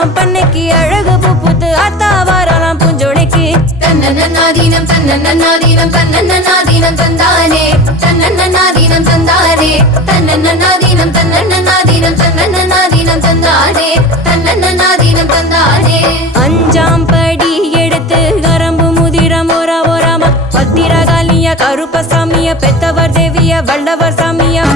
வரலாம் பண்ணைக்கு அழகு பூ பூத்து அத்தா வரலாம் பூஞ்சோலைக்கு. தன்னன்னாதீனம் தன்னன்னாதீனம் தன்னன்னாதீனம் தந்தானே தன்னன்னாதீனம் தந்தானே தன்னன்னாதீனம் தன்னன்னாதீனம் தன்னன்னாதீனம் தந்தானே தன்னன்னாதீனம் தந்தானே அஞ்சாம் படி எடுத்து கரம்பு முதிரம் ஒரா ஓராம. பத்திரகாலிய கருப்பசாமிய பெத்தவர் தேவிய வல்லவர் சாமியா.